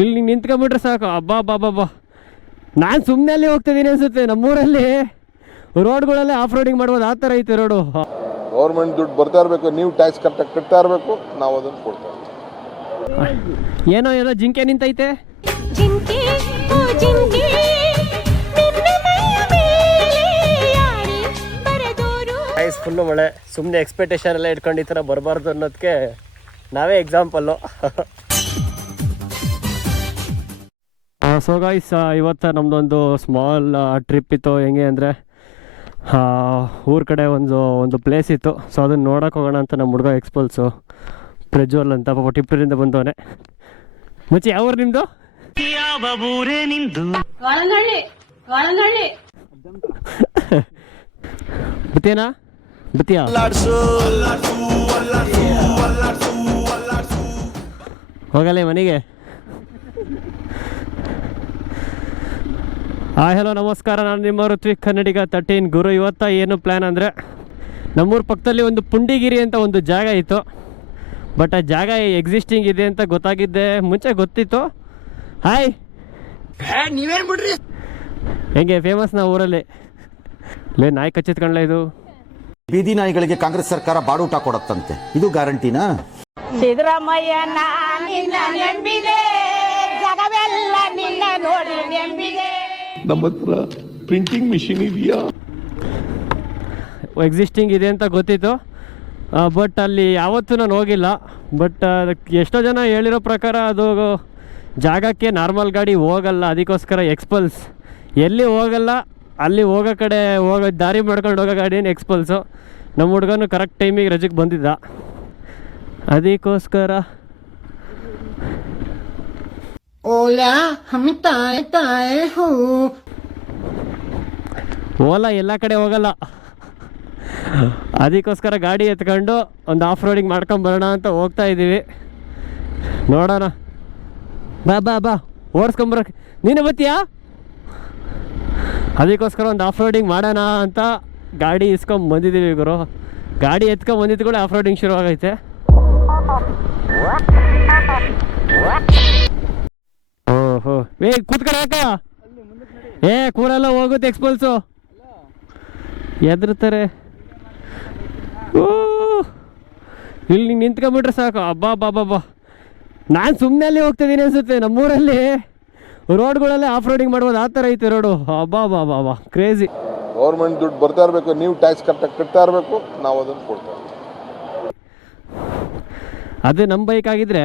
ಇಲ್ಲಿ ನಿಂತ್ಕೊಂಡ್ಬಿಟ್ರೆ ಸಾಕು. ಅಬ್ಬಾ ಬಾಬಾ ಬಾ, ನಾನು ಸುಮ್ಮನೆ ಅಲ್ಲಿ ಹೋಗ್ತಿದ್ದೀನಿ ಅನ್ಸುತ್ತೆ. ನಮ್ಮೂರಲ್ಲಿ ರೋಡ್ಗಳಲ್ಲೇ ಆಫ್ ರೋಡಿಂಗ್ ಮಾಡ್ಬೋದು, ಆ ಥರ ಐತೆ ರೋಡು. ಗೌರ್ಮೆಂಟ್ ದುಡ್ಡು ಬರ್ತಾ ಇರಬೇಕು, ನೀವು ಟ್ಯಾಕ್ಸ್ ಕರೆಕ್ಟಾಗಿ ಕಟ್ತಾ ಇರಬೇಕು, ನಾವು ಅದನ್ನು ಕೊಡ್ತಾ ಇರ್ತೀವಿ. ಏನೋ ಏನೋ ಜಿಂಕೆ ನಿಂತೈತೆ. ಫುಲ್ಲು ಮಳೆ. ಸುಮ್ಮನೆ ಎಕ್ಸ್ಪೆಕ್ಟೇಷನ್ ಎಲ್ಲ ಇಟ್ಕೊಂಡು ಈ ಥರ ಬರಬಾರ್ದು ಅನ್ನೋದಕ್ಕೆ ನಾವೇ ಎಕ್ಸಾಂಪಲ್ಲು. ಸೊ ಗೈಸ್, ಇವತ್ತು ನಮ್ಮದೊಂದು ಸ್ಮಾಲ್ ಟ್ರಿಪ್ ಇತ್ತು. ಹೆಂಗೆ ಅಂದರೆ ಊರ ಕಡೆ ಒಂದು ಪ್ಲೇಸ್ ಇತ್ತು. ಸೊ ಅದನ್ನು ನೋಡೋಕೆ ಹೋಗೋಣ ಅಂತ ನಮ್ಮ ಹುಡುಗ ಎಕ್ಸ್ಪಲ್ಸು ಪ್ರಜ್ವಲ್ ಅಂತ ಪಾಪ ಟಿಪ್ಪರಿಂದ ಬಂದವನೇ. ಮುಂಚೆ ಯಾವ ಊರು ನಿಮ್ಮದು? ಬತ್ತೇನಾ ಬತ್ತಿಯಾ? ಹೋಗಲ್ಲ ಮನೆಗೆ. ಹಲೋ ನಮಸ್ಕಾರ, ನಾನು ನಿಮ್ಮ ಋತ್ವಿಕ್ ಕನ್ನಡಿಗ 13 ಗುರು. ಇವತ್ತ ಏನು ಪ್ಲ್ಯಾನ್ ಅಂದರೆ, ನಮ್ಮೂರ ಪಕ್ಕದಲ್ಲಿ ಒಂದು ಪುಂಡಿಗಿರಿ ಅಂತ ಒಂದು ಜಾಗ ಇತ್ತು. ಬಟ್ ಆ ಜಾಗ ಎಕ್ಸಿಸ್ಟಿಂಗ್ ಇದೆ ಅಂತ ಗೊತ್ತಾಗಿದ್ದೆ, ಮುಂಚೆ ಗೊತ್ತಿತ್ತು. ಹಾಯ್, ನೀವೇನು ಬಿಡ್ರಿ, ಹೆಂಗೆ ಫೇಮಸ್ ನಾವು ಊರಲ್ಲಿ. ಲೇ ನಾಯಿ ಕಚ್ಚಿತ್ಕೊಂಡ್ಲ ಇದು. ಬೀದಿ ನಾಯಿಗಳಿಗೆ ಕಾಂಗ್ರೆಸ್ ಸರ್ಕಾರ ಬಾಡೂಟ ಕೊಡತ್ತಂತೆ, ಇದು ಗ್ಯಾರಂಟಿನಾ? ಸಿದ್ದರಾಮಯ್ಯ ನಂಬಿದೆ, ಜಗವೆಲ್ಲ ನಿನ್ನ ನೋಡಿ ನಂಬಿದೆ. ನಮ್ಮ ಹತ್ರ ಪ್ರಿಂಟಿಂಗ್ ಮಿಷಿನ್ ಇದೆಯಾ? ಎಕ್ಸಿಸ್ಟಿಂಗ್ ಇದೆ ಅಂತ ಗೊತ್ತಿತ್ತು, ಬಟ್ ಅಲ್ಲಿ ಯಾವತ್ತೂ ನಾನು ಹೋಗಿಲ್ಲ. ಬಟ್ ಎಷ್ಟೋ ಜನ ಹೇಳಿರೋ ಪ್ರಕಾರ ಅದು ಜಾಗಕ್ಕೆ ನಾರ್ಮಲ್ ಗಾಡಿ ಹೋಗಲ್ಲ, ಅದಕ್ಕೋಸ್ಕರ ಎಕ್ಸ್ಪಲ್ಸ್ ಎಲ್ಲಿ ಹೋಗಲ್ಲ ಅಲ್ಲಿ ಹೋಗೋ ಕಡೆ ದಾರಿ ಮಾಡ್ಕೊಂಡು ಹೋಗೋ ಗಾಡಿನ ಎಕ್ಸ್ಪಲ್ಸು. ನಮ್ಮ ಹುಡುಗನು ಕರೆಕ್ಟ್ ಟೈಮಿಗೆ ರಜೆಗೆ ಬಂದಿದ್ದ, ಅದಕ್ಕೋಸ್ಕರ. ಓಲಾ ಹಮ್ ತಾಯ್ ತಾಯ್ ಹೋ. ಓಲಾ ಎಲ್ಲ ಕಡೆ ಹೋಗಲ್ಲ, ಅದಕ್ಕೋಸ್ಕರ ಗಾಡಿ ಎತ್ಕೊಂಡು ಒಂದು ಆಫ್ ರೋಡಿಂಗ್ ಮಾಡ್ಕೊಂಬರೋಣ ಅಂತ ಹೋಗ್ತಾ ಇದ್ದೀವಿ. ನೋಡೋಣ, ಬಾ ಬಾ ಬಾ ಓಡಿಸ್ಕೊಂಬರೋಕೆ. ನೀನು ಬತ್ತೀಯಾ? ಅದಕ್ಕೋಸ್ಕರ ಒಂದು ಆಫ್ ರೋಡಿಂಗ್ ಮಾಡೋಣ ಅಂತ ಗಾಡಿ ಇಸ್ಕೊಂಬಂದಿದ್ದೀವಿ ಗುರು. ಗಾಡಿ ಎತ್ಕೊಂಬಂದಿದ್ದು ಕೂಡ ಆಫ್ ರೋಡಿಂಗ್ ಶುರು ಆಗೈತೆ. ಓಹೋ, ಕೂತ್ಕೊಳ್ಳಾಕ ಕೂರೆಲ್ಲ ಹೋಗುತ್ತೆ ಎಕ್ಸ್ಪಲ್ಸು. ಎದ್ರುತ್ತಾರೆ. ಇಲ್ಲಿ ನಿಂತ್ಕೊಂಡ್ಬಿಟ್ರೆ ಸಾಕು. ಅಬ್ಬಾ ಬಾಬಾ ಬಾ, ನಾನು ಸುಮ್ಮನೆ ಅಲ್ಲಿ ಹೋಗ್ತಿದ್ದೀನಿ ಅನ್ಸುತ್ತೆ. ನಮ್ಮೂರಲ್ಲಿ ರೋಡ್ಗಳಲ್ಲೇ ಆಫ್ ರೋಡಿಂಗ್ ಮಾಡ್ಬೋದು, ಆ ಥರ ಐತೆ ರೋಡು. ಅಬ್ಬಾ ಬಾಬಾ ಬಾ, ಕ್ರೇಜಿ. ಗೌರ್ಮೆಂಟ್ ದುಡ್ಡು ಬರ್ತಾ ಇರಬೇಕು, ನೀವು ಟ್ಯಾಕ್ಸ್ ಕರೆಕ್ಟಾಗಿ ಕಟ್ತಾ ಇರಬೇಕು, ನಾವು ಅದನ್ನು ಕೊಡ್ತಾ ಇರ್ತೀವಿ. ಅದೇ ನಮ್ಮ ಬೈಕ್ ಆಗಿದ್ರೆ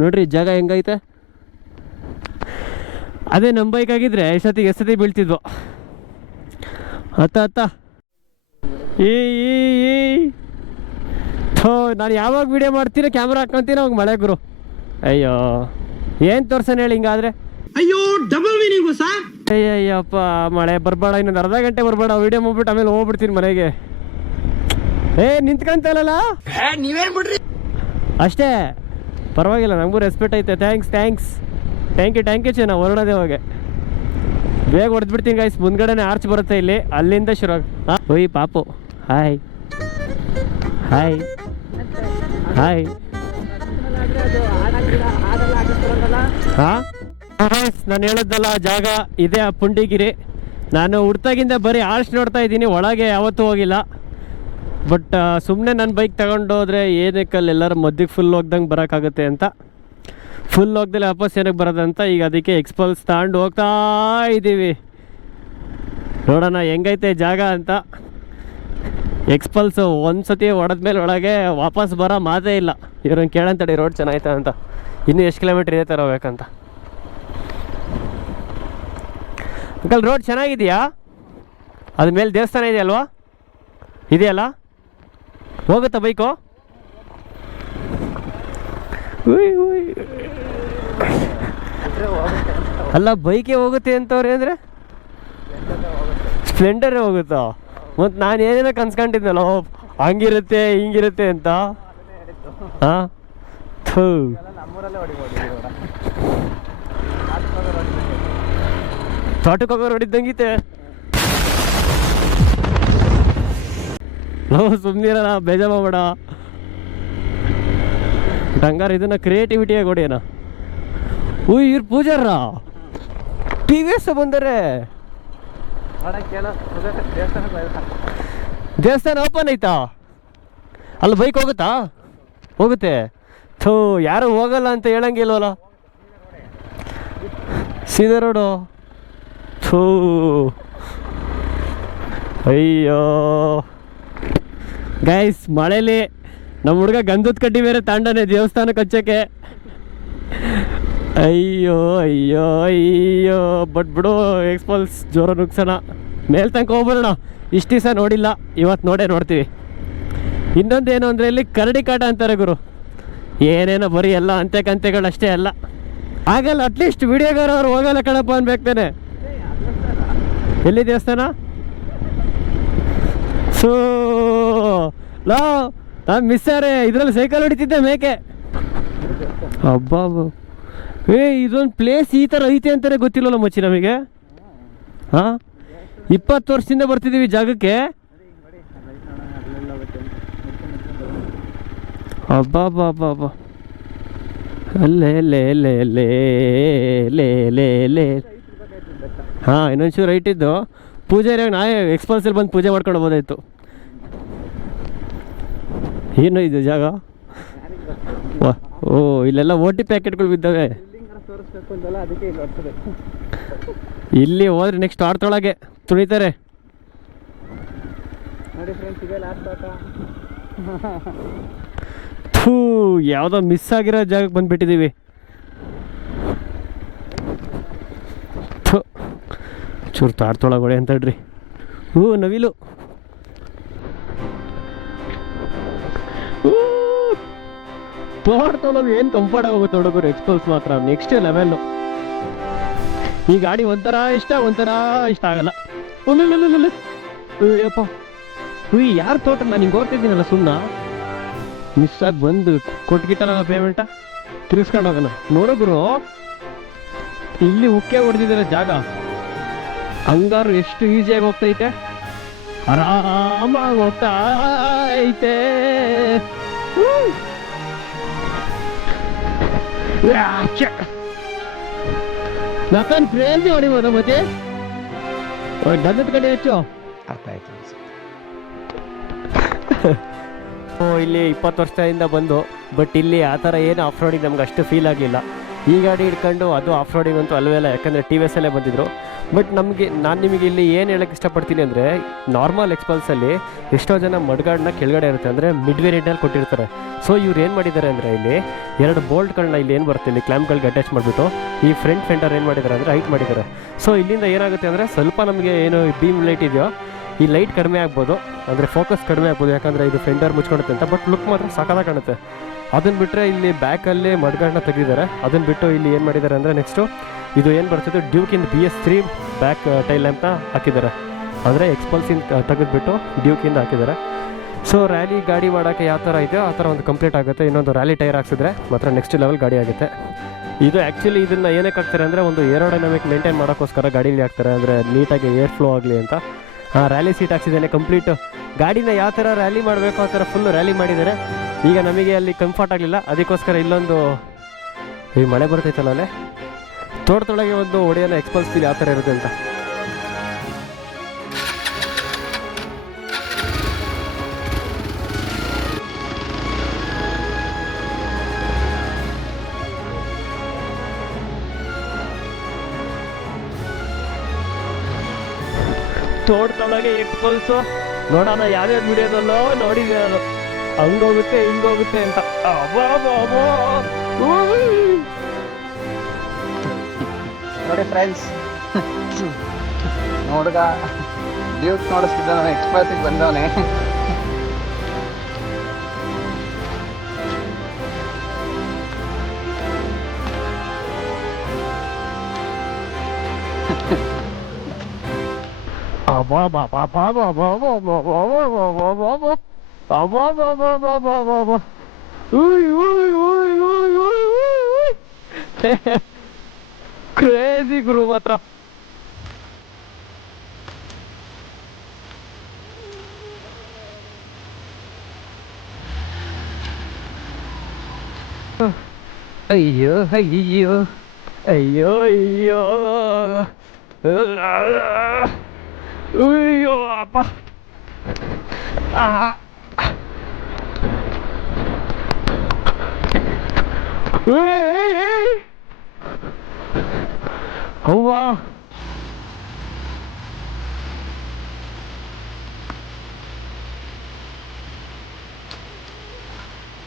ನೋಡ್ರಿ ಜಾಗ ಹೆಂಗೈತೆ. ಅದೇ ನಮ್ಮ ಬೈಕ್ ಆಗಿದ್ರೆ ಎಷ್ಟೊತ್ತಿಗೆ ಬೀಳ್ತಿದ್ವು. ಅತ್ತ ನಾನು ಯಾವಾಗ ವಿಡಿಯೋ ಮಾಡ್ತೀನೋ ಕ್ಯಾಮ್ರಾ ಹಾಕೊಂತೀನೋ ಅವಾಗ ಮಳೆ ಗುರು. ಅಯ್ಯೋ ಏನು ತೋರ್ಸೋಣ ಹೇಳಿ ಹಿಂಗಾದ್ರೆ. ಅಯ್ಯೋ ಡಬಲ್ ಮೀನಿಂಗು ಸರ್. ಅಯ್ಯಪ್ಪ, ಮಳೆ ಬರಬೇಡ, ಇನ್ನೊಂದು ಅರ್ಧ ಗಂಟೆ ಬರಬೇಡ, ವಿಡಿಯೋ ಮಾಡ್ಬಿಟ್ಟು ಆಮೇಲೆ ಹೋಗ್ಬಿಡ್ತೀನಿ ಮನೆಗೆ. ನಿಂತ್ಕೊಂತಲ್ಲ, ನೀವೇನು ಬಿಡ್ರಿ ಅಷ್ಟೇ ಪರವಾಗಿಲ್ಲ, ನಮಗೂ ರೆಸ್ಪೆಕ್ಟ್ ಐತೆ. ಥ್ಯಾಂಕ್ ಯು ಚೆನ್ನ ಹೊರಡೋದೇವಾಗೆ ಬೇಗ ಹೊಡೆದ್ಬಿಡ್ತೀನಿ ಗೈಸ್. ಮುಂದ್ಗಡೆನೇ ಆರ್ಚ್ ಬರುತ್ತೆ ಇಲ್ಲಿ, ಅಲ್ಲಿಂದ ಶುರು ಓಯ್ ಪಾಪು. Hi hi hi. ಹಾಂ ನಾನು ಹೇಳೋದಲ್ಲ, ಜಾಗ ಇದೆ ಆ ಪುಂಡಿಗಿರಿ. ನಾನು ಹುಡ್ತಾಗಿಂದ ಬರೀ ಆರ್ಚ್ ನೋಡ್ತಾ ಇದ್ದೀನಿ, ಒಳಗೆ ಯಾವತ್ತೂ ಹೋಗಿಲ್ಲ. ಬಟ್ ಸುಮ್ಮನೆ ನನ್ನ ಬೈಕ್ ತಗೊಂಡೋದ್ರೆ ಏನಕ್ಕಲ್ಲಿ ಎಲ್ಲರೂ ಮಧ್ಯಕ್ಕೆ ಫುಲ್ ಹೋಗ್ದಂಗೆ ಬರೋಕ್ಕಾಗುತ್ತೆ ಅಂತ, ಫುಲ್ ಹೋಗ್ದಲ್ಲಿ ವಾಪಸ್ ಏನಕ್ಕೆ ಬರೋದಂತ ಈಗ ಅದಕ್ಕೆ ಎಕ್ಸ್ಪಲ್ಸ್ ತಗೊಂಡು ಹೋಗ್ತಾ ಇದ್ದೀವಿ. ನೋಡೋಣ ಹೆಂಗೈತೆ ಜಾಗ ಅಂತ. ಎಕ್ಸ್ಪಲ್ಸು ಒಂದು ಸತಿ ಹೊಡೆದ್ಮೇಲೆ ಒಳಗೆ ವಾಪಸ್ ಬರೋ ಮಾತೇ ಇಲ್ಲ. ಇವ್ರನ್ನ ಕೇಳಂತಡಿ ರೋಡ್ ಚೆನ್ನಾಯ್ತಾ ಅಂತ, ಇನ್ನೂ ಎಷ್ಟು ಕಿಲೋಮೀಟ್ರ್ ಇದೆ ಥರ ಹೋಗ್ಬೇಕಂತ. ಅಂಕಲ್ ರೋಡ್ ಚೆನ್ನಾಗಿದೆಯಾ? ಅದ ಮೇಲೆ ದೇವಸ್ಥಾನ ಇದೆಯಲ್ವಾ? ಇದೆಯಲ್ಲ, ಹೋಗುತ್ತಾ ಬೈಕು? ಅಲ್ಲ ಬೈಕೇ ಹೋಗುತ್ತೆ ಅಂತವ್ರೆ ಅಂದರೆ ಸ್ಪ್ಲೆಂಡರೇ ಹೋಗುತ್ತಾ? ಮತ್ತು ನಾನು ಏನೇನೋ ಕನ್ಸ್ಕೊಂಡಿದ್ನಲ್ಲ, ಹಂಗಿರುತ್ತೆ ಹಿಂಗಿರುತ್ತೆ ಅಂತ. ಹಾಂ, ತೋಟಕ್ಕೆ ಹೋಗೋ ಹೊಡಿದ್ದಂಗಿತೆ. ನಾವು ಸುಮ್ಮನಿರೋಣ, ಬೇಜಾರು ಮಾಡಬೇಡ. ಹಂಗಾರೆ ಇದನ್ನು ಕ್ರಿಯೇಟಿವಿಟಿಯಾಗಿ ಹೊಡಿಯೋಣ. ಇವ್ರು ಪೂಜಾರ ಟಿ ವಿ ಎಸ್ ಬಂದರೆ ದೇವಸ್ಥಾನ ಓಪನ್ ಐತಾ ಅಲ್ಲಿ ಬೈಕ್ ಹೋಗುತ್ತಾ ಹೋಗುತ್ತೆ ಥೂ ಯಾರು ಹೋಗಲ್ಲ ಅಂತ ಹೇಳಂಗಿಲ್ವಲ್ಲ ಸೀದಾ ರೋಡು ಥೂ ಅಯ್ಯೋ ಗೈಸ್ ಮಳೇಲಿ ನಮ್ಮ ಹುಡುಗ ಗಂಧದ ಕಡ್ಡಿ ಬೇರೆ ತಾಂಡನೆ ದೇವಸ್ಥಾನಕ್ಕೆ ಹಚ್ಚಕ್ಕೆ ಅಯ್ಯೋ ಅಯ್ಯೋ ಅಯ್ಯೋ ಬಟ್ ಬಿಡು ಎಕ್ಸ್ಪಲ್ಸ್ ಜೋರ ನುಗ್ಸೋಣ ಮೇಲ್ ತನಕ ಹೋಗ್ಬರೋಣ ಇಷ್ಟು ದಿವಸ ನೋಡಿಲ್ಲ ಇವತ್ತು ನೋಡ್ತೀವಿ ಇನ್ನೊಂದೇನು ಅಂದರೆ ಇಲ್ಲಿ ಕರಡಿ ಕಾಟ ಅಂತಾರೆ ಗುರು ಏನೇನೋ ಬರೀ ಎಲ್ಲ ಅಂತೆಗಳಷ್ಟೇ ಅಲ್ಲ ಆಗಲ್ಲ ಅಟ್ಲೀಸ್ಟ್ ವಿಡಿಯೋಗಾರ ಅವ್ರು ಹೋಗಲ್ಲ ಕಣಪ್ಪ ಅನ್ಬೇಕಾನೆ ಎಲ್ಲಿ ದೇವಸ್ಥಾನ ಸೋ ಲೋ ನಾನು ಮಿಸ್ಸಾರೆ ಇದರಲ್ಲಿ ಸೈಕಲ್ ಹೊಡಿತಿದ್ದೆ ಮೇಕೆ ಹಬ್ಬ ಇದೊಂದು ಪ್ಲೇಸ್ ಈ ಥರ ಐತೆ ಅಂತಾರೆ ಗೊತ್ತಿಲ್ಲಲ್ಲ ಮಚ್ಚಿ ನಮಗೆ ಹಾಂ 20 ವರ್ಷದಿಂದ ಬರ್ತಿದ್ದೀವಿ ಜಾಗಕ್ಕೆ ಅಬ್ಬಾ ಅಲ್ಲೇ ಹಾಂ ಇನ್ನೊಂಚೂರು ರೈಟ್ ಇದ್ದು ಪೂಜಾರಿ ನಾವೇ ಎಕ್ಸ್ಪಲ್ಸಲ್ಲಿ ಬಂದು ಪೂಜೆ ಮಾಡ್ಕೊಂಡು ಹೋಗೋದಾಯ್ತು ಏನು ಇದು ಜಾಗ ಓ ಇಲ್ಲೆಲ್ಲ ಓಟಿ ಪ್ಯಾಕೆಟ್ಗಳು ಬಿದ್ದಾವೆ ಇಲ್ಲಿ ಹೋದ್ರೆ ನೆಕ್ಸ್ಟ್ ಆಡ್ತೊಳಗೆ ತುಳಿತಾರೆ ಥೂ ಯಾವುದೋ ಮಿಸ್ ಆಗಿರೋ ಜಾಗಕ್ಕೆ ಬಂದುಬಿಟ್ಟಿದ್ದೀವಿ ಥೂ ಚೂರು ತಾಡ್ತೊಳಗೊಳೆ ಅಂತಡ್ರಿ ನವಿಲು ತೋಡ್ತೊಳಗೆ ಏನು ಕಂಫರ್ಟ್ ಆಗೋಗುತ್ತೆ ಹುಡುಗರು ಎಕ್ಸ್ಪಲ್ಸ್ ಮಾತ್ರ ನೆಕ್ಸ್ಟ್ ಲೆವೆಲ್ಲು ಈ ಗಾಡಿ ಒಂಥರ ಇಷ್ಟ ಆಗಲ್ಲ ಅಯ್ಯಪ್ಪ ಯಾರು ತೋಟ ನಾನು ಹಿಂಗೆ ಓಡ್ತಿದ್ದೀನಲ್ಲ ಸುಮ್ಮನೆ ಮಿಸ್ ಆಗಿ ಬಂದು ಕೊಟ್ಗಿಟ್ಟಲ್ಲ ಪೇಮೆಂಟ ತಿರ್ಸ್ಕೊಂಡು ಹೋಗೋಣ ನೋಡೋಗುರು ಇಲ್ಲಿ ಉಕ್ಕೆ ಹೊಡೆದಿದ್ದಾರೆ ಜಾಗ ಹಂಗಾರು ಎಷ್ಟು ಈಸಿಯಾಗಿ ಹೋಗ್ತೈತೆ ಆರಾಮಾಗಿ ಹೋಗ್ತಾ ಐತೆ ನಕನ್ ಫ್ರೇಂಜಿ ಹೊಡಿಬೋದ ಮತ್ತೆ ಗಂಧದ ಕಡೆ ಹೆಚ್ಚು ಅರ್ಥ ಆಯ್ತು ಇಲ್ಲಿ 20 ವರ್ಷದಿಂದ ಬಂದು ಬಟ್ ಇಲ್ಲಿ ಆ ಥರ ಏನು ಆಫ್ ರೋಡಿಂಗ್ ನಮ್ಗೆ ಅಷ್ಟು ಫೀಲ್ ಆಗಲಿಲ್ಲ ಈ ಗಾಡಿ ಹಿಡ್ಕೊಂಡು ಅದು ಆಫ್ ರೋಡಿಂಗ್ ಅಂತೂ ಅಲ್ವೇ ಇಲ್ಲ ಯಾಕಂದರೆ ಟಿ ವಿ ಎಸ್ಸಲ್ಲೇ ಬಂದಿದ್ರು ಬಟ್ ನಾನು ನಿಮಗೆ ಇಲ್ಲಿ ಏನು ಹೇಳೋಕ್ಕೆ ಇಷ್ಟಪಡ್ತೀನಿ ಅಂದರೆ ನಾರ್ಮಲ್ ಎಕ್ಸ್ಪಲ್ಸಲ್ಲಿ ಎಷ್ಟೋ ಜನ ಮಡ್ಗಾಡನ್ನ ಕೆಳಗಡೆ ಇರುತ್ತೆ ಅಂದರೆ ಮಿಡ್ ವೇರಿಯಂಟಲ್ಲಿ ಕೊಟ್ಟಿರ್ತಾರೆ ಸೊ ಇವ್ರು ಏನು ಮಾಡಿದ್ದಾರೆ ಅಂದರೆ ಇಲ್ಲಿ 2 ಬೋಲ್ಟ್ಗಳನ್ನ ಇಲ್ಲಿ ಏನು ಬರುತ್ತೆ ಇಲ್ಲಿ ಕ್ಲ್ಯಾಂಪ್ಗಳಿಗೆ ಅಟ್ಯಾಚ್ ಮಾಡಿಬಿಟ್ಟು ಈ ಫ್ರಂಟ್ ಫೆಂಡರ್ ಏನು ಮಾಡಿದ್ದಾರೆ ಅಂದರೆ ಹೈಟ್ ಮಾಡಿದ್ದಾರೆ ಸೊ ಇಲ್ಲಿಂದ ಏನಾಗುತ್ತೆ ಅಂದರೆ ಸ್ವಲ್ಪ ನಮಗೆ ಏನು ಬೀಮ್ ಲೈಟ್ ಇದೆಯೋ ಈ ಲೈಟ್ ಕಡಿಮೆ ಆಗ್ಬೋದು ಅಂದರೆ ಫೋಕಸ್ ಕಡಿಮೆ ಆಗ್ಬೋದು ಯಾಕಂದರೆ ಇದು ಫೆಂಡರ್ ಮುಚ್ಕೊಳುತ್ತೆ ಅಂತ ಬಟ್ ಲುಕ್ ಮಾತ್ರ ಸಖತ್ತಾಗಿ ಕಾಣುತ್ತೆ ಅದನ್ನು ಬಿಟ್ಟರೆ ಇಲ್ಲಿ ಬ್ಯಾಕಲ್ಲಿ ಮಡ್ಗಾಡನ್ನ ತೆಗೆದಿದ್ದಾರೆ ಅದನ್ನು ಬಿಟ್ಟು ಇಲ್ಲಿ ಏನು ಮಾಡಿದ್ದಾರೆ ಅಂದರೆ ನೆಕ್ಸ್ಟು ಇದು ಏನು ಬರ್ತಿದ್ದು ಡ್ಯೂಕಿಂದ BS3 ಬ್ಯಾಕ್ ಟೈಲ್ ಲ್ಯಾಂಪ್ನ ಹಾಕಿದ್ದಾರೆ ಅಂದರೆ ಎಕ್ಸ್ಪಲ್ಸಿಂದ ತೆಗೆದುಬಿಟ್ಟು ಡ್ಯೂಕಿಂದ ಹಾಕಿದ್ದಾರೆ ಸೊ ರ್ಯಾಲಿ ಗಾಡಿ ಮಾಡೋಕ್ಕೆ ಯಾವ ಥರ ಇದೆಯೋ ಆ ಥರ ಒಂದು ಕಂಪ್ಲೀಟ್ ಆಗುತ್ತೆ ಇನ್ನೊಂದು ರ್ಯಾಲಿ ಟೈರ್ ಹಾಕ್ಸಿದ್ರೆ ಮಾತ್ರ ನೆಕ್ಸ್ಟ್ ಲೆವೆಲ್ ಗಾಡಿ ಆಗುತ್ತೆ ಇದು ಆ್ಯಕ್ಚುಲಿ ಇದನ್ನು ಏನಕ್ಕೆ ಹಾಕ್ತಾರೆ ಅಂದರೆ ಒಂದು ಏರೋಡೈನಮಿಕ್ ಮೇಂಟೈನ್ ಮಾಡೋಕ್ಕೋಸ್ಕರ ಗಾಡೀಲಿ ಹಾಕ್ತಾರೆ ಅಂದರೆ ನೀಟಾಗಿ ಏರ್ ಫ್ಲೋ ಆಗಲಿ ಅಂತ ರ್ಯಾಲಿ ಸೀಟ್ ಹಾಕ್ಸಿದ್ದೇನೆ ಕಂಪ್ಲೀಟು ಗಾಡಿನ ಯಾವ ಥರ ರ್ಯಾಲಿ ಮಾಡಬೇಕು ಆ ಥರ ಫುಲ್ಲು ರ್ಯಾಲಿ ಮಾಡಿದ್ದಾರೆ ಈಗ ನಮಗೆ ಅಲ್ಲಿ ಕಂಫರ್ಟ್ ಆಗಲಿಲ್ಲ ಅದಕ್ಕೋಸ್ಕರ ಇಲ್ಲೊಂದು ಈ ಮಳೆ ಬರ್ತೈತಲ್ಲ ಅಲ್ಲೇ ತೋಟದೊಳಗೆ ಒಂದು ಒಡೆಯನ್ನ ಎಕ್ಸ್ಪಲ್ಸ್ ಫೀಲ್ ಯಾವ ಥರ ಇರುತ್ತೆ ಅಂತ ತೋಟದೊಳಗೆ ಎಕ್ಸ್ಪಲ್ಸು ನೋಡೋಣ ಯಾವ್ಯಾವ ವಿಡಿಯೋದಲ್ಲೋ ನೋಡಿದೆ ನಾನು ಹಂಗೋಗುತ್ತೆ ಹಿಂಗೋಗುತ್ತೆ ಅಂತ ನೋಡಿ ಫ್ರೆಂಡ್ಸ್ ನೋಡ್ಗ ಡ್ಯೂಕ್ ನೋಡಿಸ್ತಿದ್ದ ಎಕ್ಸ್ಪರ್ಟಿಗೆ ಬಂದವನೇ ಕ್ರೇಜಿ ಗುರು ಮಾತ್ರ ಅಯ್ಯೋ ಅಯ್ಯೋ ಅಯ್ಯೋ ಅಯ್ಯೋ ಅಯ್ಯೋ ಅಪ್ಪ ಅವ್ವ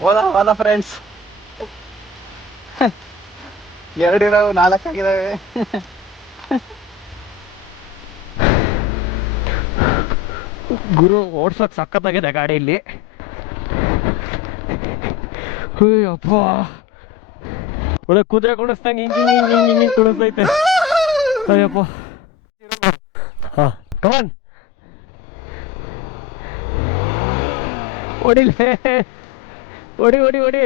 ಹೋದ ಫ್ರೆಂಡ್ಸ್, 2 ಇದಾವೆ, 4 ಆಗಿದಾವೆ. ಗುರು ಓಡ್ಸೋಕೆ ಸಖತ್ತಾಗಿದೆ ಗಾಡಿಯಲ್ಲಿ. ಅಪ್ಪ ಒಳ್ಳೆ ಕುದುರೆ ಕುಡಿಸ್ದಂಗೆ ಹಿಂಗೆ ಕುಡಿಸ್ತೈತೆ. ಅಯ್ಯಪ್ಪ ಹಾಂ ಕಮಾನ್ ಹೊಡಿಲೇ, ಹೊಡಿ ಹೊಡಿ ಹೊಡಿ.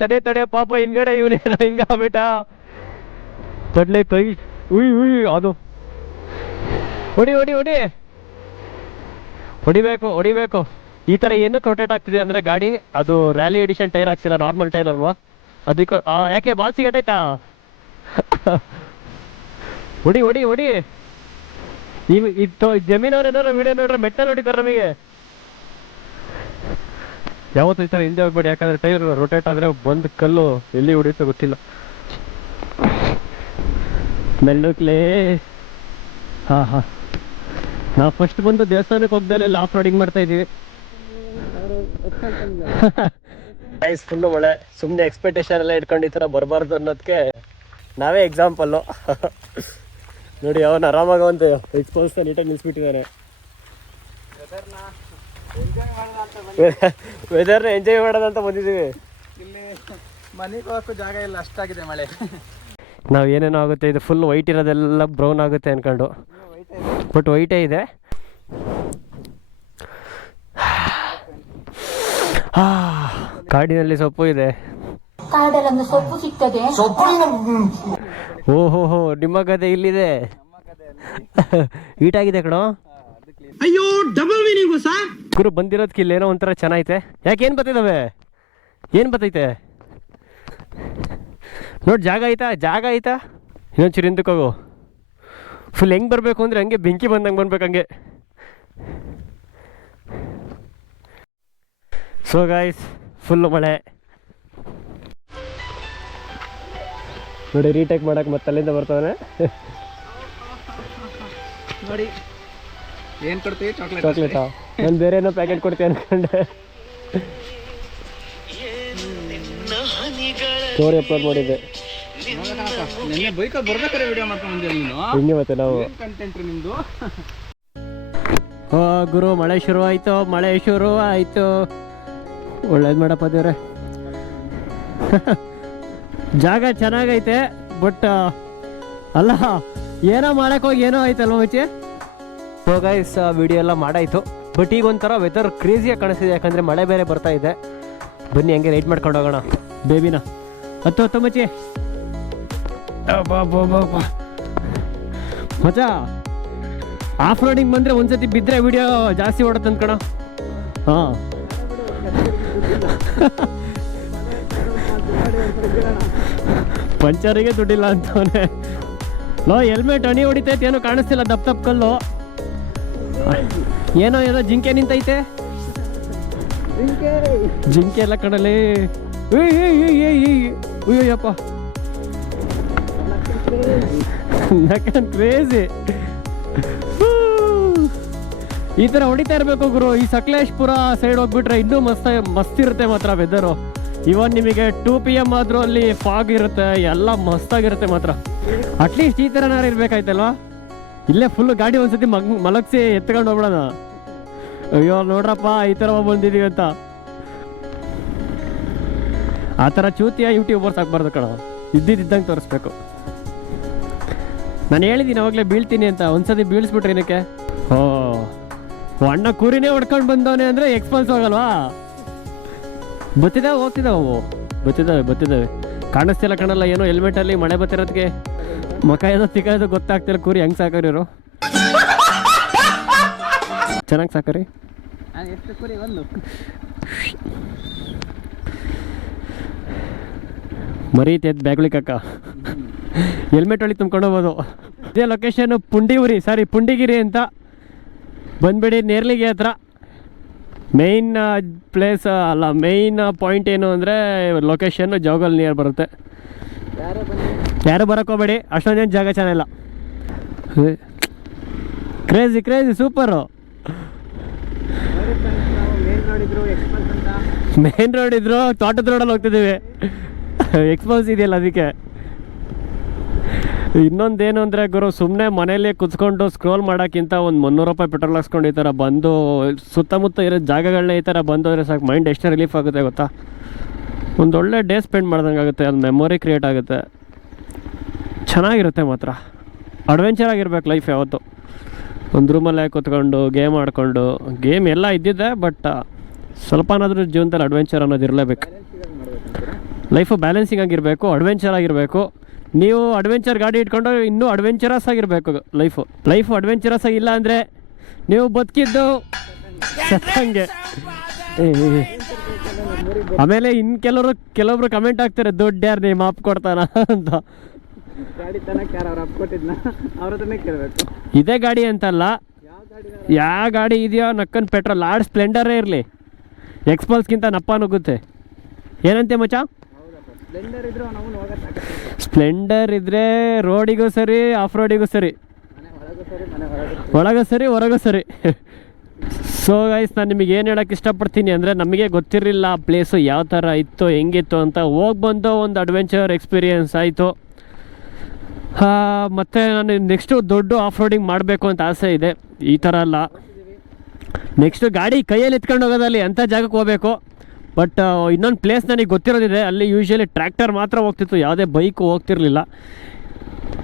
ತಡೆ ಪಾಪ ಹಿಂದ್ಗಡೆ ಇವನೇನೋ ಹಿಂಗ ಆಗ್ಬಿಟ್ಟ. ತಡ್ಲೆ ಕೈ ಉಯ್ ಅದು ಹೊಡಿ ಹೊಡಿ ಹೊಡಿ ಹೊಡಿಬೇಕು. ಈ ಥರ ಏನಕ್ಕೆ ರೊಟೇಟ್ ಆಗ್ತಿದೆ ಅಂದರೆ ಗಾಡಿ ಅದು ರ್ಯಾಲಿ ಎಡಿಷನ್ ಟೈರ್ ಹಾಕ್ಸಿಲ್ಲ, ನಾರ್ಮಲ್ ಟೈರ್ ಅಲ್ವಾ ಅದಕ್ಕೆ. ಯಾಕೆ ಬಾಲ್ ಸಿಗಟ್ಟೈತಾ? ಹೊಡಿ ಇದು ಜಮೀನವ್ರು ಏನಾರು ವಿಡಿಯೋ ನೋಡ್ರೆ ಮೆಟ್ಟ ಹೊಡಿತಾರೆ ನಮಗೆ. ಯಾವತ್ತೂ ಈ ಥರ ಹಿಂದೆ ಹೋಗ್ಬೇಡಿ, ಯಾಕಂದರೆ ಟೈರ್ ರೊಟೇಟ್ ಆದರೆ ಬಂದು ಕಲ್ಲು ಎಲ್ಲಿ ಹೊಡಿಯುತ್ತೋ ಗೊತ್ತಿಲ್ಲ. ಮೆಲ್ಲುಕ್ಲೇ. ಹಾಂ ನಾವು ಫಸ್ಟ್ ಬಂದು ದೇವಸ್ಥಾನಕ್ಕೆ ಹೋಗ್ದಲ್ಲ ಆಫ್ ರೋಡಿಂಗ್ ಮಾಡ್ತಾ ಇದ್ದೀವಿ. ಫುಲ್ಲು ಮಳೆ, ಸುಮ್ಮನೆ ಎಕ್ಸ್ಪೆಕ್ಟೇಷನ್ ಎಲ್ಲ ಇಟ್ಕೊಂಡು ಈ ಥರ ಬರಬಾರ್ದು ಅನ್ನೋದಕ್ಕೆ ನಾವೇ ಎಕ್ಸಾಂಪಲ್ಲು. ನೋಡಿ ಅವನು ಆರಾಮಾಗ ಒಂದು ಎಕ್ಸ್ಪೋಸ್ ನೀಟಾಗಿ ನಿಲ್ಲಿಸ್ಬಿಟ್ಟಿದ್ದಾನೆ. ವೆದರ್ನ ಎಂಜಾಯ್ ಮಾಡೋದಂತ ಬಂದಿದ್ದೀವಿ. ಇಲ್ಲಿ ಮನೆಗೆ ಹೋಗೋಕ್ಕೂ ಜಾಗ ಇಲ್ಲ, ಅಷ್ಟಾಗಿದೆ ಮಳೆ. ನಾವು ಏನೇನೋ ಆಗುತ್ತೆ, ಇದು ಫುಲ್ ವೈಟ್ ಇರೋದೆಲ್ಲ ಬ್ರೌನ್ ಆಗುತ್ತೆ ಅಂದ್ಕೊಂಡು, ಬಟ್ ವೈಟೇ ಇದೆ. ಕಾಡಿನಲ್ಲಿ ಸೊಪ್ಪು ಇದೆ. ಕಾಡಲ್ಲೊಂದು ಸೊಪ್ಪು ಸಿಗ್ತದೆ. ಓಹೋ ನಿಮ್ಮ ಗದೆ ಇಲ್ಲಿದೆ. ಹೀಟಾಗಿದೆ ಕಣೋ. ಅಯ್ಯೋ ಡಬಲ್ ಮೀನಿಂಗು ಸರ್. ಗುರು ಬಂದಿರೋದಕ್ಕೆ ಇಲ್ಲೇನೋ ಒಂಥರ ಚೆನ್ನಾಗೈತೆ. ಯಾಕೆ ಏನು ಬತ್ತೈತೆ ನೋಡಿ. ಜಾಗ ಆಯ್ತಾ ಇನ್ನೊಂದು ಚೂರು ಹಿಂದಕ್ಕೆ ಹೋಗು. ಫುಲ್ ಹೆಂಗೆ ಬರಬೇಕು ಅಂದರೆ ಹಂಗೆ ಬೆಂಕಿ ಬಂದಂಗೆ ಬರ್ಬೇಕು ಹಂಗೆ. ಸೊ ಗಾಯ್ಸ್ ಫುಲ್ಲು ಮಳೆ ನೋಡಿ. ರೀಟೇಕ್ ಮಾಡಕ್ಕೆ ಮತ್ತೆ ಅಲ್ಲಿಂದ ಬರ್ತಾನೆ. ನೋಡಿ ಏನು ಕೊಡ್ತೀವಿ? ಚಾಕ್ಲೇಟಾ? ನಾನು ಬೇರೆ ಏನೋ ಪ್ಯಾಕೆಟ್ ಕೊಡ್ತೀನಿ ಅನ್ಕೊಂಡೆ. ಸ್ಟೋರಿ ಅಪ್ಲೋಡ್ ಮಾಡಿದ್ದೆ ನಿನ್ನೆ ಬೈಕಲ್ಲಿ ಬರ್ಬೇಕಾದ್ರೆ ವಿಡಿಯೋ ಮಾಡ್ಕೊಂಡು ಬಂದಿಲ್ಲ ನೀನು. ಹಿಂಗೆ ಮತ್ತೆ ನಾವು ಕಂಟೆಂಟ್ ನಿಮ್ಮದು. ಗುರು ಮಳೆ ಶುರು ಆಯಿತು. ಒಳ್ಳೇದು ಮಾಡಪ್ಪ ದೇವ್ರೆ. ಜಾಗ ಚೆನ್ನಾಗೈತೆ, ಬಟ್ ಅಲ್ಲ ಏನೋ ಮಾಡೋಕ್ಕೋಗಿ ಏನೋ ಆಯ್ತಲ್ವ ಮಚ್ಚಿ. ಸೊ ಗೈಸ್ ವಿಡಿಯೋ ಎಲ್ಲ ಮಾಡಾಯಿತು, ಬಟ್ ಈಗ ಒಂಥರ ವೆದರ್ ಕ್ರೇಜಿಯಾಗಿ ಕಾಣಿಸ್ತಿದೆ, ಯಾಕಂದರೆ ಮಳೆ ಬೇರೆ ಬರ್ತಾ ಇದೆ. ಬನ್ನಿ ಹಂಗೆ ರೈಡ್ ಮಾಡ್ಕೊಂಡು ಹೋಗೋಣ ಬೇಬಿನ. ಹತ್ತು ಮಚ್ಚಿ. ಮಚ್ಚ ಆಫ್ ರೋಡಿಂಗ್ ಬಂದರೆ ಒಂದ್ಸತಿ ಬಿದ್ದರೆ ವಿಡಿಯೋ ಜಾಸ್ತಿ ಓಡುತ್ತೆ ಅಂದ್ಕಣ. ಹಾಂ ಪಂಚರಿಗೆ ದುಡ್ಡಿಲ್ಲ ಅಂತವನೇ. ಹೆಲ್ಮೆಟ್ ಹಣಿ ಹೊಡಿತೈತೆ, ಏನೋ ಕಾಣಿಸ್ತಿಲ್ಲ, ದಪ್ಪ ಕಲ್ಲು. ಏನೋ ಜಿಂಕೆ ನಿಂತೈತೆ. ಜಿಂಕೆ ಎಲ್ಲ ಕಡಲೆ. ಅಯ್ಯಪ್ಪ ಕ್ರೇಜಿ. ಈ ಥರ ಹೊಡಿತಾ ಇರಬೇಕು ಗುರು. ಈ ಸಕಲೇಶ್ಪುರ ಸೈಡ್ ಹೋಗ್ಬಿಟ್ರೆ ಇನ್ನೂ ಮಸ್ತಿರುತ್ತೆ ಮಾತ್ರ ವೆದರು. ಇವನ್ ನಿಮಗೆ 2 PM ಆದರೂ ಅಲ್ಲಿ ಫಾಗ್ ಇರುತ್ತೆ, ಎಲ್ಲ ಮಸ್ತಾಗಿರುತ್ತೆ ಮಾತ್ರ. ಅಟ್ಲೀಸ್ಟ್ ಈ ಥರನಾರು ಇರ್ಬೇಕಾಯ್ತಲ್ವಾ. ಇಲ್ಲೇ ಫುಲ್ ಗಾಡಿ ಒಂದ್ಸತಿ ಮಲಗಿಸಿ ಎತ್ಕೊಂಡು ಹೋಗ್ಬಿಡೋಣ. ಅಯ್ಯೋ ನೋಡ್ರಪ್ಪ ಈ ಥರ ಬಂದಿದ್ದೀವಿ ಅಂತ. ಆ ಥರ ಚೂತಿಯ ಯೂಟ್ಯೂಬರ್ಸ್ ಆಗ್ಬಾರ್ದು ಕಣ, ಇದ್ದಂಗೆ ತೋರಿಸ್ಬೇಕು. ನಾನು ಹೇಳಿದ್ದೀನಿ ಅವಾಗಲೇ ಬೀಳ್ತೀನಿ ಅಂತ, ಒಂದ್ಸತಿ ಬೀಳಿಸ್ಬಿಟ್ರಿ ಏನಕ್ಕೆ. ಅಣ್ಣ ಕೂರಿನೇ ಹೊಡ್ಕೊಂಡು ಬಂದವನೇ ಅಂದರೆ ಎಕ್ಸ್ಪಲ್ಸ್ ಹೋಗಲ್ವಾ. ಬತ್ತಿದ್ದಾವೆ ಕಾಣಿಸ್ತಿಲ್ಲ ಕಣಲ್ಲ. ಏನೋ ಹೆಲ್ಮೆಟಲ್ಲಿ ಮಳೆ ಬತ್ತಿರೋದಕ್ಕೆ ಮಕ ಏನೋ ಸಿಕ್ಕೋದು ಗೊತ್ತಾಗ್ತಿಲ್ಲ. ಕೂರಿ ಹೆಂಗೆ ಸಾಕೋರಿ ಇವರು, ಚೆನ್ನಾಗಿ ಸಾಕೋರಿ. ಎಷ್ಟು ಕುರಿ? ಒಂದು ಮರೀತೈತೆ ಬ್ಯಾಗ್ಲಿಕ್ಕಕ್ಕ ಹೆಲ್ಮೆಟ್ ಒಳಗೆ ತುಂಬ್ಕೊಂಡು ಹೋಗ್ಬೋದು. ಇದೇ ಲೊಕೇಶನ್ನು ಪುಂಡಿಗಿರಿ ಅಂತ. ಬಂದ್ಬಿಡಿ ನೇರ್ಲಿಗೆ ಹತ್ರ. ಮೇಯ್ನ್ ಪ್ಲೇಸ್ ಅಲ್ಲ, ಮೇಯ್ನ್ ಪಾಯಿಂಟ್ ಏನು ಅಂದರೆ ಲೊಕೇಶನ್ನು ಜೋಗಲ್ ನಿಯರ್ ಬರುತ್ತೆ. ಯಾರು ಬರೋಕ್ಕೋಗ್ಬೇಡಿ, ಅಷ್ಟೊಂದೇನು ಜಾಗ ಚೆನ್ನಾಗಿಲ್ಲ. Crazy super. ಮೇನ್ ರೋಡ್ ಇದ್ರು ತೋಟದ ರೋಡಲ್ಲಿ ಹೋಗ್ತಿದ್ದೀವಿ. ಎಕ್ಸ್ಪೋಸ್ ಇದೆಯಲ್ಲ ಅದಕ್ಕೆ. ಇನ್ನೊಂದೇನು ಅಂದರೆ ಗುರು, ಸುಮ್ಮನೆ ಮನೇಲಿ ಕುತ್ಕೊಂಡು ಸ್ಕ್ರೋಲ್ ಮಾಡೋಕ್ಕಿಂತ ಒಂದು 300 ರೂಪಾಯಿ ಪೆಟ್ರೋಲ್ ಹಾಕ್ಸ್ಕೊಂಡು ಈ ಥರ ಬಂದು ಸುತ್ತಮುತ್ತ ಇರೋ ಜಾಗಗಳನ್ನ ಈ ಥರ ಬಂದೋದ್ರೆ ಸಾಕು, ಮೈಂಡ್ ಎಷ್ಟು ರಿಲೀಫ್ ಆಗುತ್ತೆ ಗೊತ್ತಾ. ಒಂದು ಒಳ್ಳೆ ಡೇ ಸ್ಪೆಂಡ್ ಮಾಡ್ದಂಗೆ ಆಗುತ್ತೆ, ಅದು ಮೆಮೊರಿ ಕ್ರಿಯೇಟ್ ಆಗುತ್ತೆ, ಚೆನ್ನಾಗಿರುತ್ತೆ. ಮಾತ್ರ ಅಡ್ವೆಂಚರ್ ಆಗಿರ್ಬೇಕು ಲೈಫ್ ಯಾವತ್ತು. ಒಂದು ರೂಮಲ್ಲೇ ಕೂತ್ಕೊಂಡು ಗೇಮ್ ಆಡಿಕೊಂಡು, ಗೇಮ್ ಎಲ್ಲ ಇದ್ದಿದ್ದೆ, ಬಟ್ ಸ್ವಲ್ಪನಾದರೂ ಜೀವನದಲ್ಲಿ ಅಡ್ವೆಂಚರ್ ಅನ್ನೋದು ಇರಲೇಬೇಕು. ಲೈಫು ಬ್ಯಾಲೆನ್ಸಿಂಗ್ ಆಗಿರಬೇಕು, ಅಡ್ವೆಂಚರ್ ಆಗಿರಬೇಕು. ನೀವು ಅಡ್ವೆಂಚರ್ ಗಾಡಿ ಇಟ್ಕೊಂಡು ಇನ್ನೂ ಅಡ್ವೆಂಚರಸ್ ಆಗಿರಬೇಕು. ಲೈಫು ಅಡ್ವೆಂಚರಸ್ ಆಗಿಲ್ಲ ಅಂದರೆ ನೀವು ಬದುಕಿದ್ದು ಸತ್ತಂಗೆ. ಆಮೇಲೆ ಇನ್ನು ಕೆಲವೊಬ್ರು ಕಮೆಂಟ್ ಹಾಕ್ತಾರೆ, ದುಡ್ಡು ಯಾರು ನೀವು ಮಾಪ್ ಕೊಡ್ತಾನ ಅಂತ. ಇದೇ ಗಾಡಿ ಅಂತಲ್ಲ, ಯಾವ ಗಾಡಿ ಇದೆಯೋ ನಕ್ಕನ್ ಪೆಟ್ರೋಲ್ ಆಡ್ ಸ್ಪ್ಲೆಂಡರೇ ಇರಲಿ, ಎಕ್ಸ್ಪಲ್ಸ್ಗಿಂತ ನಪ್ಪ ನುಗ್ಗುತ್ತೆ. ಏನಂತೆ ಮಚ್ಚ? ಸ್ಪ್ಲೆಂಡರ್ ಇದ್ರೆ ರೋಡಿಗೂ ಸರಿ, ಆಫ್ ರೋಡಿಗೂ ಸರಿ, ಒಳಗೂ ಸರಿ ಹೊರಗೂ ಸರಿ. ಸೊ ಗೈಸ್, ನಾನು ನಿಮಗೆ ಏನು ಹೇಳೋಕ್ಕೆ ಇಷ್ಟಪಡ್ತೀನಿ ಅಂದರೆ, ನಮಗೆ ಗೊತ್ತಿರಲಿಲ್ಲ ಆ ಪ್ಲೇಸು ಯಾವ ಥರ ಇತ್ತು, ಹೆಂಗಿತ್ತು ಅಂತ. ಹೋಗ್ಬಂದು ಒಂದು ಅಡ್ವೆಂಚರ್ ಎಕ್ಸ್ಪೀರಿಯೆನ್ಸ್ ಆಯಿತು. ಮತ್ತು ನಾನು ನೆಕ್ಸ್ಟು ದೊಡ್ಡ ಆಫ್ ರೋಡಿಂಗ್ ಮಾಡಬೇಕು ಅಂತ ಆಸೆ ಇದೆ. ಈ ಥರ ಅಲ್ಲ, ನೆಕ್ಸ್ಟು ಗಾಡಿ ಕೈಯಲ್ಲಿ ಎತ್ಕೊಂಡು ಹೋಗೋದಲ್ಲಿ ಅಂಥ ಜಾಗಕ್ಕೆ ಹೋಗಬೇಕು. ಬಟ್ ಇನ್ನೊಂದು ಪ್ಲೇಸ್ ನನಗೆ ಗೊತ್ತಿರೋದಿದೆ, ಅಲ್ಲಿ ಯೂಶ್ವಲಿ ಟ್ರ್ಯಾಕ್ಟರ್ ಮಾತ್ರ ಹೋಗ್ತಿತ್ತು, ಯಾವುದೇ ಬೈಕು ಹೋಗ್ತಿರ್ಲಿಲ್ಲ.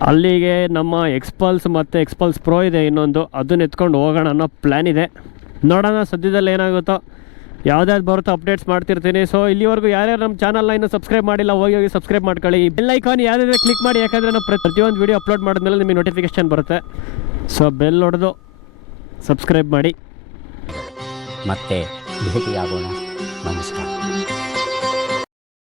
ಅಲ್ಲಿಗೆ ನಮ್ಮ ಎಕ್ಸ್ಪಲ್ಸ್ ಮತ್ತು ಎಕ್ಸ್ಪಲ್ಸ್ ಪ್ರೋ ಇದೆ ಇನ್ನೊಂದು, ಅದನ್ನ ಎತ್ಕೊಂಡು ಹೋಗೋಣ ಅನ್ನೋ ಪ್ಲ್ಯಾನ್ ಇದೆ. ನೋಡೋಣ ಸದ್ಯದಲ್ಲಿ ಏನಾಗುತ್ತೋ, ಯಾವುದಾದ್ರು ಬರುತ್ತೋ ಅಪ್ಡೇಟ್ಸ್ ಮಾಡ್ತಿರ್ತೀನಿ. ಸೊ ಇಲ್ಲಿವರೆಗೂ ಯಾರ್ಯಾರು ನಮ್ಮ ಚಾನಲ್ನ ಇನ್ನೂ ಸಬ್ಸ್ಕ್ರೈಬ್ ಮಾಡಿಲ್ಲ, ಹೋಗಿ ಸಬ್ಸ್ಕ್ರೈಬ್ ಮಾಡ್ಕೊಳ್ಳಿ. ಬೆಲ್ ಐಕಾನ್ ಯಾವ್ದಾದ್ರೆ ಕ್ಲಿಕ್ ಮಾಡಿ, ಯಾಕಂದರೆ ನಾವು ಪ್ರತಿಯೊಂದು ವೀಡಿಯೋ ಅಪ್ಲೋಡ್ ಮಾಡಿದ್ಮೇಲೆ ನಿಮಗೆ ನೋಟಿಫಿಕೇಶನ್ ಬರುತ್ತೆ. ಸೊ ಬೆಲ್ ಹೊಡೆದು ಸಬ್ಸ್ಕ್ರೈಬ್ ಮಾಡಿ. ಮತ್ತೆ ಭೇಟಿಯಾಗೋಣ. ನಮಸ್ಕಾರ.